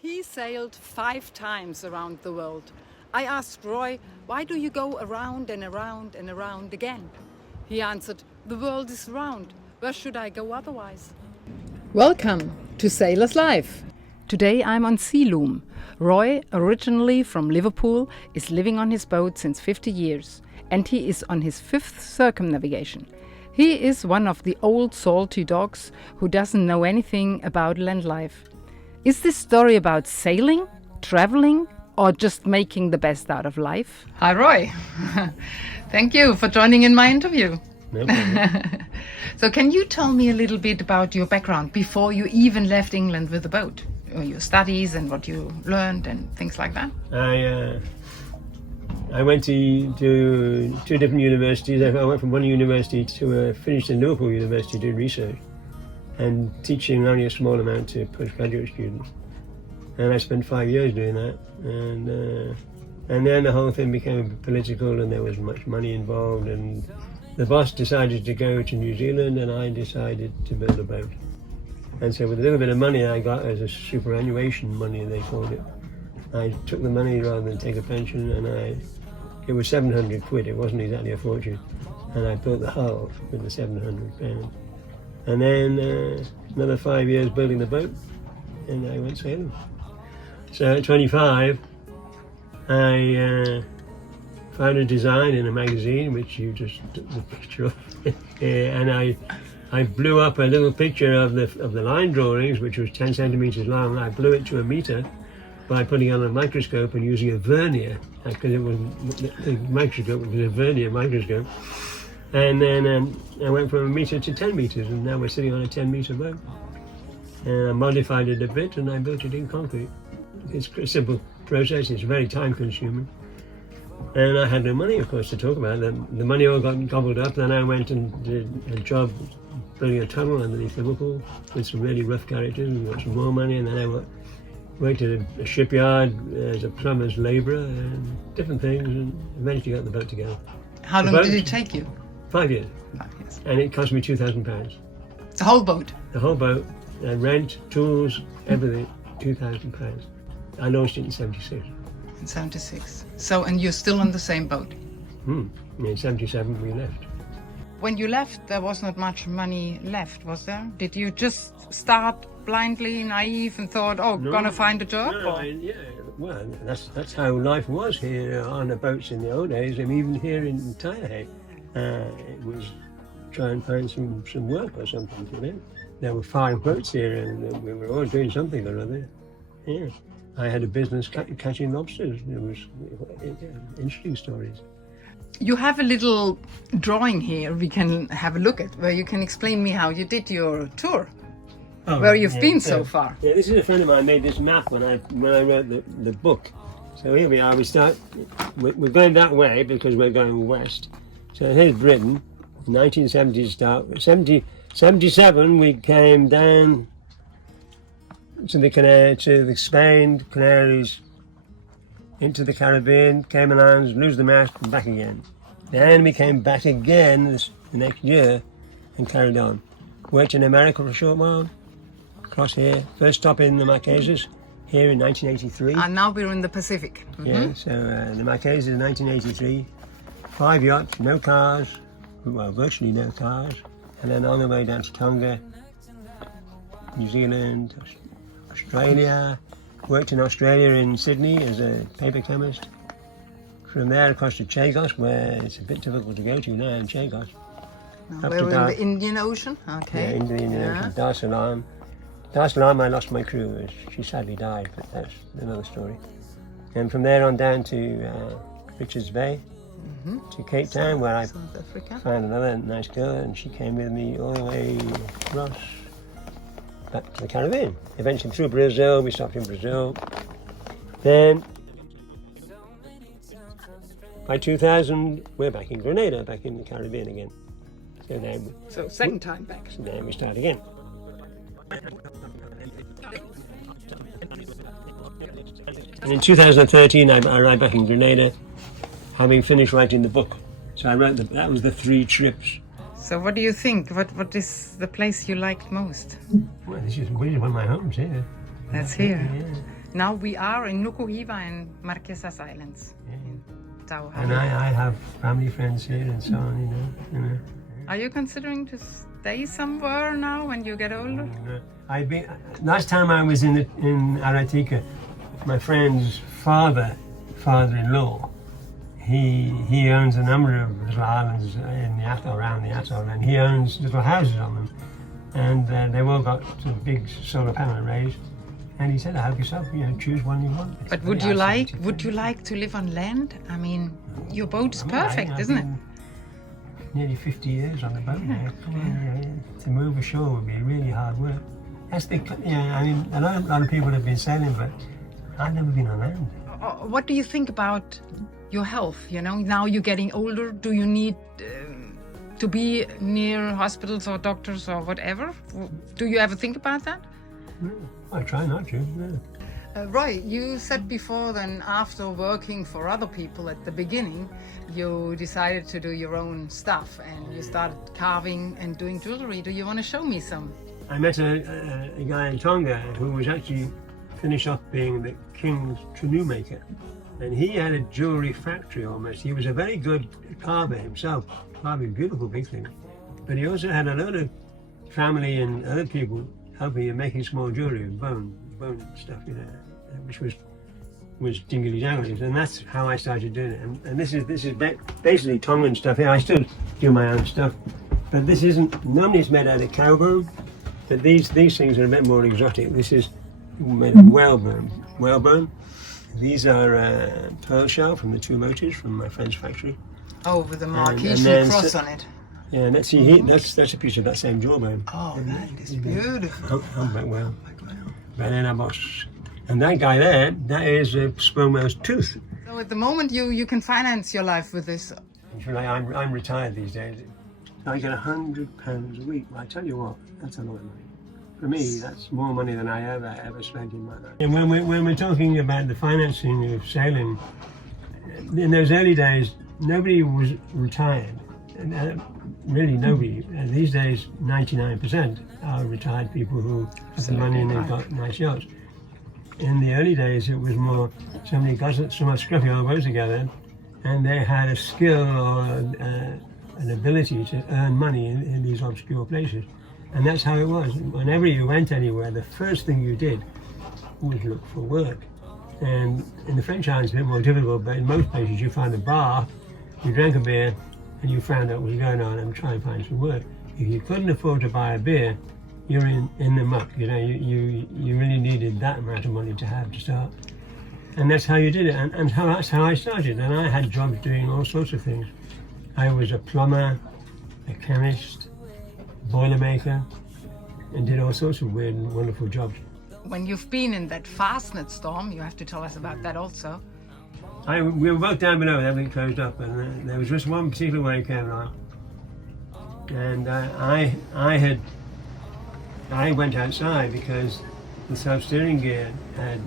He sailed 5 times around the world. I asked Roy, why do you go around and around and around again? He answered, the world is round. Where should I go otherwise? Welcome to Sailor's Life. Today I'm on Sea Loom. Roy, originally from Liverpool, is living on his boat since 50 years, and he is on his 5th circumnavigation. He is one of the old salty dogs who doesn't know anything about land life. Is this story about sailing, traveling, or just making the best out of life? Hi, Roy. Thank you for joining in my interview. No problem. So can you tell me a little bit about your background before you even left England with the boat? Or your studies and what you learned and things like that? I went to 2 different universities. I went from one university to finished in Liverpool University doing research and teaching only a small amount to postgraduate students. And I spent 5 years doing that. And then the whole thing became political and there was much money involved, and the boss decided to go to New Zealand and I decided to build a boat. And so with a little bit of money I got as a superannuation money, they called it, I took the money rather than take a pension, and it was 700 quid, it wasn't exactly a fortune, and I built the hull with the 700 pounds. And then another 5 years building the boat, and I went sailing. So at 25, I found a design in a magazine, which you just took the picture of, and I blew up a little picture of the line drawings, which was 10 centimeters long. I blew it to a meter by putting on a microscope and using a vernier, because it was the microscope was a vernier microscope. And then I went from a meter to 10 meters, and now we're sitting on a 10-meter boat. And I modified it a bit, and I built it in concrete. It's a simple process. It's very time-consuming. And I had no money, of course, to talk about. The money all got gobbled up. Then I went and did a job building a tunnel underneath Liverpool with some really rough characters, and got some more money. And then I worked at a shipyard as a plumber's labourer and different things, and eventually got the boat together. How long did it take you? 5 years. 5 years. And it cost me £2,000. The whole boat? The whole boat, rent, tools, everything, £2,000. I launched it in 76. In 76. So, and you're still on the same boat? In 77 we left. When you left, there was not much money left, was there? Did you just start blindly, naive, and thought, oh, No, gonna find a job? No, yeah, well, that's how life was here on the boats in the old days, and even here in Tyre. It was try and find some work or something, you know. There were 5 boats here, and we were all doing something or other. Yeah, I had a business catching lobsters. It was interesting stories. You have a little drawing here we can have a look at, where you can explain me how you did your tour, where you've been so far. Yeah, this is a friend of mine made this map when I wrote the book. So here we are. We're going that way because we're going west. So here's Britain. 1970s start. 77 we came down to the Spain, Canaries, into the Caribbean, Cayman Islands, lose the mast, and back again. Then we came back again the next year and carried on. Worked in America for a short while, across here. First stop in the Marquesas, here in 1983. And now we're in the Pacific. Yeah, so the Marquesas in 1983. 5 yachts, no cars, well, virtually no cars. And then on the way down to Tonga, New Zealand, Australia. Worked in Australia in Sydney as a paper chemist. From there across to Chagos, where it's a bit difficult to go to now in Chagos. Now we're in the Indian Ocean? Okay. Yeah, Indian Ocean, Dar es Salaam. Dar es Salaam, I lost my crew. She sadly died, but that's another story. And from there on down to Richards Bay, to Cape Town, where I found another nice girl, and she came with me all the way across back to the Caribbean. Eventually through Brazil, we stopped in Brazil. Then by 2000, we're back in Grenada, back in the Caribbean again. So second time back. So then we start again. And in 2013, I arrived back in Grenada, having finished writing the book. So I wrote that was the 3 trips. So what do you think? What is the place you liked most? Well, this is one of my homes here. That's here. Yeah. Now we are in Nukuhiva and Marquesas Islands in Tauhara. And I have family, friends here and so on, you know. Are you considering to stay somewhere now when you get older? Last time I was in Aratika, my friend's father-in-law, he owns a number of little islands in the atoll, around the atoll, and he owns little houses on them, and they've all got some big solar panel arrays. And he said, "Help yourself, choose one you want." But would you like to live on land? I mean, your boat is perfect, isn't it? Nearly 50 years on the boat now. To move ashore would be really hard work. That's a lot of people have been sailing, but I've never been on land. What do you think about your health? Now you're getting older. Do you need to be near hospitals or doctors or whatever? Do you ever think about that? No, I try not to. No. Roy, you said before then after working for other people at the beginning, you decided to do your own stuff and you started carving and doing jewelry. Do you want to show me some? I met a guy in Tonga who was actually finished off being the king's canoe maker. And he had a jewelry factory almost. He was a very good carver himself, carving beautiful big things. But he also had a lot of family and other people helping him making small jewelry, bone stuff, which was jingly janglies, and that's how I started doing it. And this is basically Tongan stuff here. I still do my own stuff, but this isn't. Normally it's made out of cow bone, but these things are a bit more exotic. This is made of whalebone. These are pearl shell from the two motors from my friend's factory. Oh, with the Marquesian cross on it. Yeah, and that's a piece of that same jawbone. Oh, right, it's beautiful. Well, and that guy there, that is a sperm whale's tooth. So at the moment you can finance your life with this. I'm retired these days. I get £100 a week. I tell you what, that's a lot of money. For me, that's more money than I ever spent in my life. And when we're talking about the financing of sailing, in those early days, nobody was retired. Really nobody. And these days, 99% are retired people who have the money and they've got nice yachts. In the early days, it was more somebody got some scruffy old boats together, and they had a skill or an ability to earn money in these obscure places. And that's how it was. Whenever you went anywhere, the first thing you did was look for work. And in the French Islands, it's a bit more difficult, but in most places, you find a bar, you drank a beer, and you found out what was going on and try and find some work. If you couldn't afford to buy a beer, you're in the muck. You really needed that amount of money to start. And that's how you did it, and that's how I started. And I had jobs doing all sorts of things. I was a plumber, a chemist, boilermaker, and did all sorts of weird and wonderful jobs. When you've been in that fastnet storm, you have to tell us about that also. We were both down below, everything closed up, and there was just one particular wave came along. And I went outside because the self-steering gear had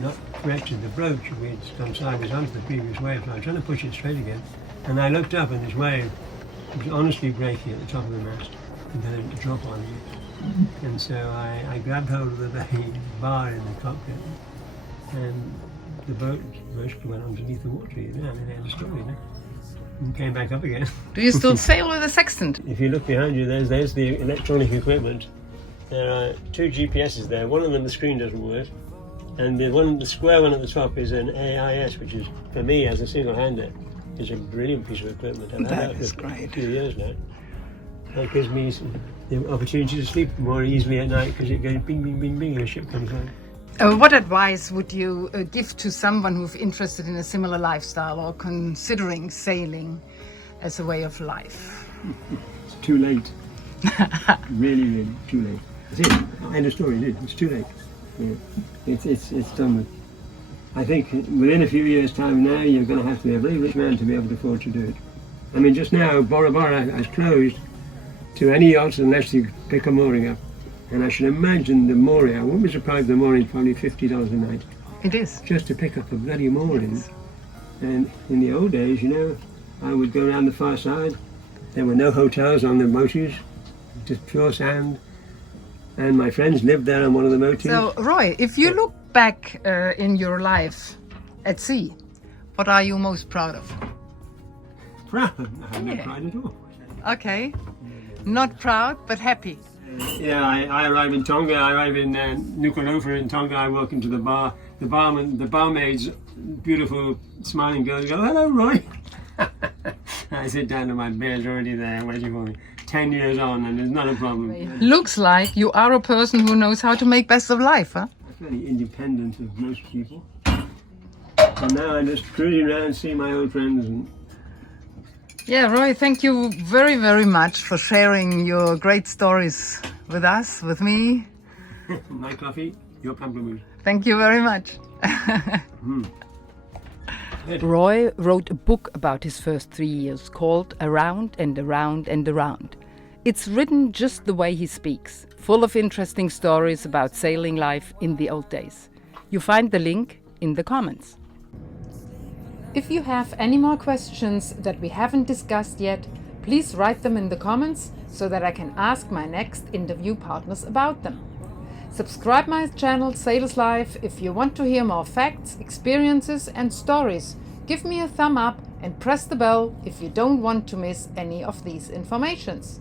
not corrected the broach. We had gone sideways onto the previous wave, so I was trying to push it straight again. And I looked up and this wave was honestly breaking at the top of the mast and then it dropped on me. And so I grabbed hold of the bar in the cockpit and the boat basically went underneath the water, and end of story, and came back up again. Do you still sail with a sextant? If you look behind you, there's the electronic equipment. There are two GPSs there. One of them, the screen doesn't work, and the square one at the top is an AIS, which is, for me as a single-hander, is a brilliant piece of equipment. I've had that for a few years now. That gives me the opportunity to sleep more easily at night because it goes bing, bing, bing, bing, and a ship comes on. What advice would you give to someone who's interested in a similar lifestyle or considering sailing as a way of life? It's too late. Really, really too late. That's it. End of story. It's too late. Yeah. It's done with. I think within a few years' time now, you're going to have to be a very rich man to be able to afford to do it. I mean, just now, Bora Bora has closed to any yachts unless you pick a mooring up. And I should imagine the mooring, I wouldn't be surprised the mooring probably $50 a night. It is. Just to pick up a bloody mooring. Yes. And in the old days, I would go around the far side. There were no hotels on the motors, just pure sand. And my friends lived there on one of the motors. So, Roy, if you look back in your life at sea, what are you most proud of? Proud? I'm not Yeah. proud at all. Okay. Not proud, but happy. Yeah, I arrive in Tonga. I arrive in Nuku'alofa in Tonga. I walk into the bar. The barmaid's beautiful, smiling girl. Go, hello, Roy. I sit down and my beer's already there waiting for me. 10 years on, and there's not a problem. Looks like you are a person who knows how to make best of life, huh? I'm fairly independent of most people. And now I'm just cruising around, seeing my old friends. And Yeah, Roy, thank you very, very much for sharing your great stories with us, with me. my coffee, your pamplemousse. Thank you very much. Roy wrote a book about his first 3 years called Around and Around and Around. It's written just the way he speaks, full of interesting stories about sailing life in the old days. You find the link in the comments. If you have any more questions that we haven't discussed yet, please write them in the comments so that I can ask my next interview partners about them. Subscribe my channel Sailors Life if you want to hear more facts, experiences and stories. Give me a thumb up and press the bell if you don't want to miss any of these informations.